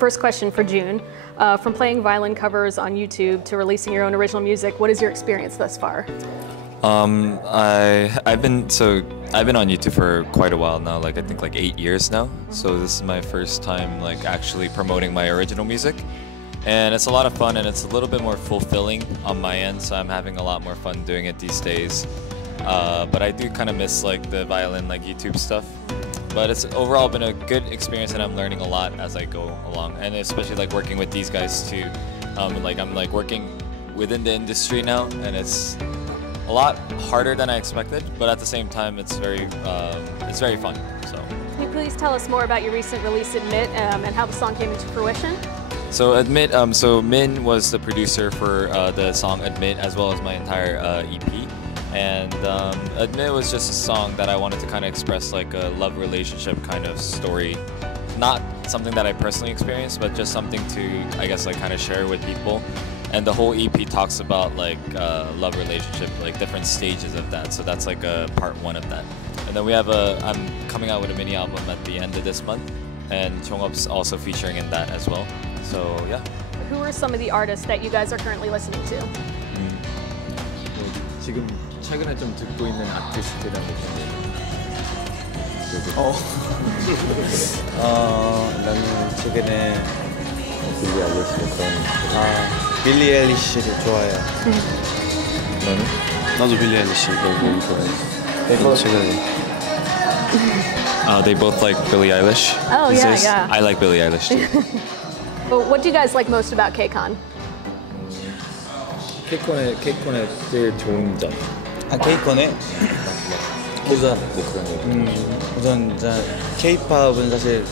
first question for June. From playing violin covers on YouTube to releasing your own original music, what is your experience thus far? I've been on YouTube for quite a while now, like I think like 8 years now. So this is my first time like actually promoting my original music. And it's a lot of fun and it's a little bit more fulfilling on my end, so I'm having a lot more fun doing it these days. But I do kind of miss like the violin like YouTube stuff. But it's overall been a good experience and I'm learning a lot as I go along. And especially like working with these guys too. I'm like working within the industry now and it's a lot harder than I expected, but at the same time it's very fun. So. Can you please tell us more about your recent release, Admit, and how the song came into fruition? So Admit, so Min was the producer for the song Admit as well as my entire EP. And Admit was just a song that I wanted to kind of express like a love relationship kind of story. Not something that I personally experienced, but just something to, I guess, like kind of share with people. And the whole EP talks about like love relationship, like different stages of that. So that's like a part one of that. And then we have I'm coming out with a mini album at the end of this month. And Jongup's also featuring in that as well. So yeah. Who are some of the artists that you guys are currently listening to? 지금 최근에 좀 듣고 있는 아티스트라고 나는 최근에 빌리 아일리시 빌리 아일리시를 좋아해요. 너는? 나도 빌리 아일리시 너무 좋아해. 최근에. They both like Billie Eilish. Oh yeah, yeah. I like Billie Eilish too. But what do you guys like most about KCON? KCON의 제일 좋은 점. KCON의 우선 이제 K-팝은 사실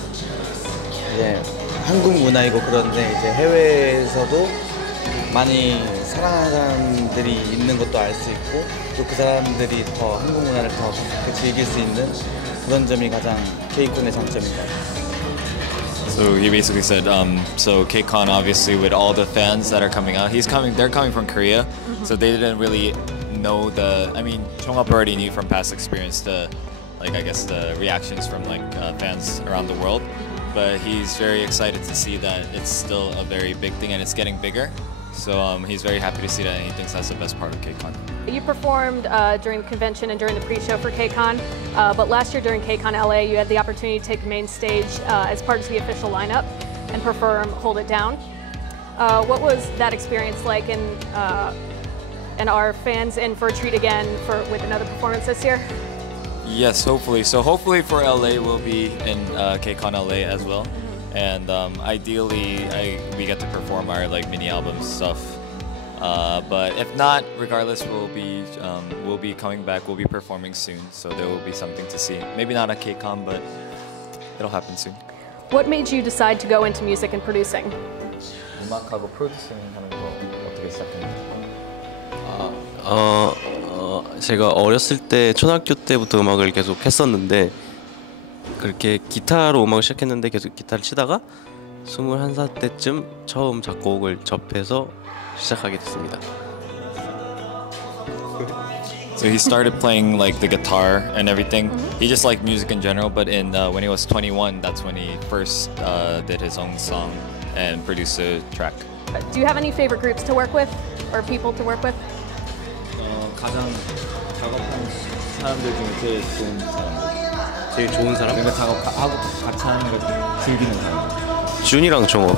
이제 한국 문화이고 그런데 이제 해외에서도 많이 사랑하는 사람들이 있는 것도 알 수 있고 또 그 사람들이 더 한국 문화를 더 즐길 수 있는 그런 점이 가장 KCON의 장점인 것 같아요. So he basically said, so KCON obviously with all the fans that are coming out, they're coming from Korea, so they didn't really know Jongup already knew from past experience the reactions from fans around the world, but he's very excited to see that it's still a very big thing and it's getting bigger. So he's very happy to see that and he thinks that's the best part of KCON. You performed during the convention and during the pre-show for KCON, but last year during KCON LA you had the opportunity to take the main stage as part of the official lineup and perform Hold It Down. What was that experience like, and are fans in for a treat again with another performance this year? Yes, hopefully. So hopefully for LA we'll be in KCON LA as well. And ideally, we get to perform our mini album stuff. But if not, regardless, we'll be coming back. We'll be performing soon, so there will be something to see. Maybe not at KCON, but it'll happen soon. What made you decide to go into music and producing? 음악하고 프로듀싱 하는 거 어떻게 시작했나요? 제가 어렸을 때 초등학교 때부터 음악을 계속 했었는데. 그렇게 기타로 음악을 시작했는데 계속 기타를 치다가 21살 때쯤 처음 작곡을 접해서 시작하게 됐습니다. So he started playing the guitar and everything. He just liked music in general, but when he was 21, that's when he first did his own song and produced a track. Do you have any favorite groups to work with or people to work with? 가장 작업하는 사람들 중에 제일 좋은 사람. 제일 좋은 사람? 내가 작업하고 같이 하는 걸 즐기는 사람. 준이랑 정업.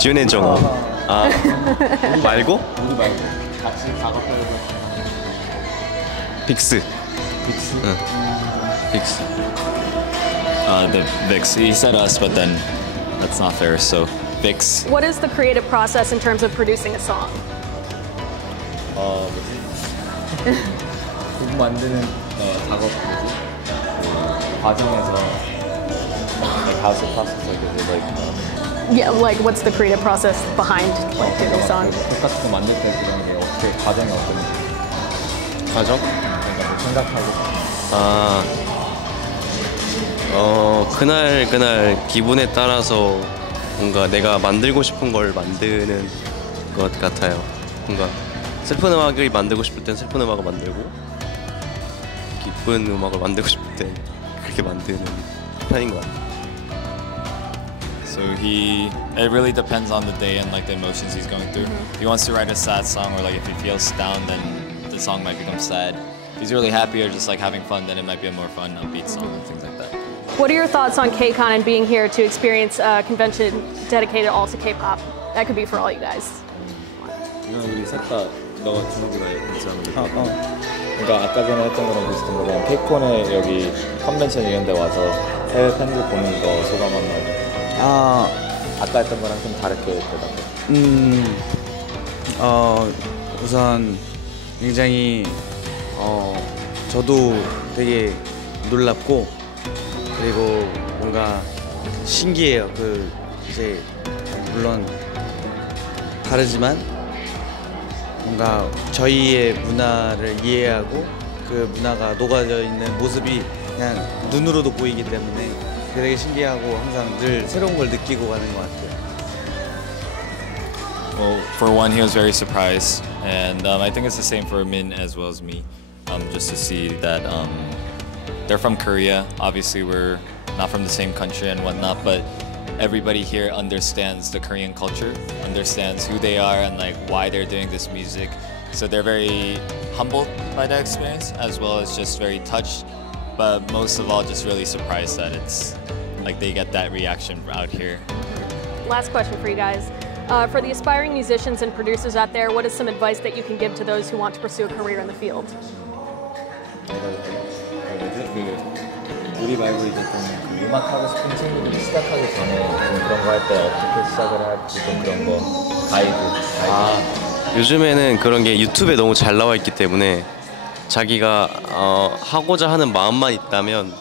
준의 정업. 말고? 우리 말고 같이 작업하려고. 빅스. 응. 빅스. The Vix. He said us, but then that's not fair. So Vix. What is the creative process in terms of producing a song? 곡 만드는 작업 과정에서 how's the process Yeah, what's the creative process behind doing a song? 곡 같은 거 만들 때 그런 게 어떻게 과정이 어떤지. 과정? 생각하고. 그날 기분에 따라서 뭔가 내가 만들고 싶은 걸 만드는 것 같아요. 뭔가 슬픈 음악을 만들고 싶을 땐 슬픈 음악을 만들고 기쁜 음악을 만들고 싶을 땐 그렇게 만드는 편인 것 같아요. So it really depends on the day and like the emotions he's going through. If he wants to write a sad song, or like if he feels down, then the song might become sad. If he's really happy or just like having fun, then it might be a more fun, upbeat song and things like that. What are your thoughts on KCON and being here to experience a convention dedicated all to K-pop? That could be for all you guys. 이건 우리 셋다 너가 중국에 있잖아. 그러니까 아까 전에 했던 거랑 비슷한 거는 KCON에 여기 컨벤션 이런 데 와서 해외 팬들 보는 거 소감 한마디. 아까 했던 거랑 좀 다르게 대답해. 우선 굉장히 저도 되게 놀랍고 그리고 뭔가 신기해요. 그 이제 물론 다르지만 뭔가 저희의 문화를 이해하고 그 문화가 녹아져 있는 모습이 그냥 눈으로도 보이기 때문에 되게 신기하고 항상 늘 새로운 걸 느끼고 가는 것 같아요. Well, for one, he was very surprised, and I think it's the same for Min as well as me. Just to see that they're from Korea. Obviously, we're not from the same country and whatnot, but everybody here understands the Korean culture, understands who they are and like why they're doing this music. So they're very humbled by that experience, as well as just very touched, but most of all, just really surprised that it's like they get that reaction out here. Last question for you guys. For the aspiring musicians and producers out there, what is some advice that you can give to those who want to pursue a career in the field? 우리 말고 이제 좀 음악 하고 싶은 친구들이 시작하기 전에 좀 그런 거 할 때 어떻게 시작을 할지 좀 그런 거 가이드. 요즘에는 그런 게 유튜브에 너무 잘 나와 있기 때문에 자기가 하고자 하는 마음만 있다면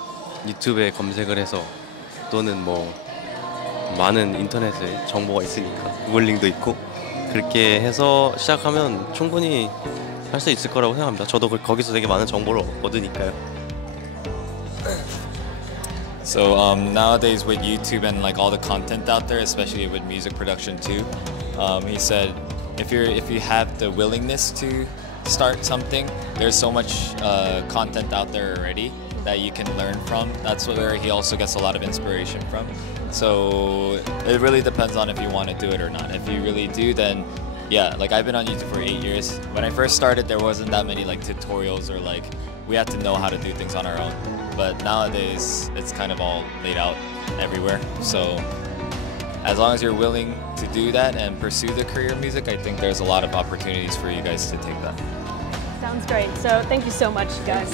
유튜브에 검색을 해서 또는 뭐 많은 인터넷에 정보가 있으니까 구글링도 있고 그렇게 해서 시작하면 충분히 할 수 있을 거라고 생각합니다. 저도 거기서 되게 많은 정보를 얻으니까요. So nowadays with YouTube and like all the content out there, especially with music production too, he said if you have the willingness to start something, there's so much content out there already that you can learn from. That's where he also gets a lot of inspiration from. So it really depends on if you want to do it or not. If you really do, then yeah, like I've been on YouTube for 8 years. When I first started, there wasn't that many like tutorials or like we had to know how to do things on our own. But nowadays, it's kind of all laid out everywhere. So as long as you're willing to do that and pursue the career of music, I think there's a lot of opportunities for you guys to take that. Sounds great. So thank you so much, guys.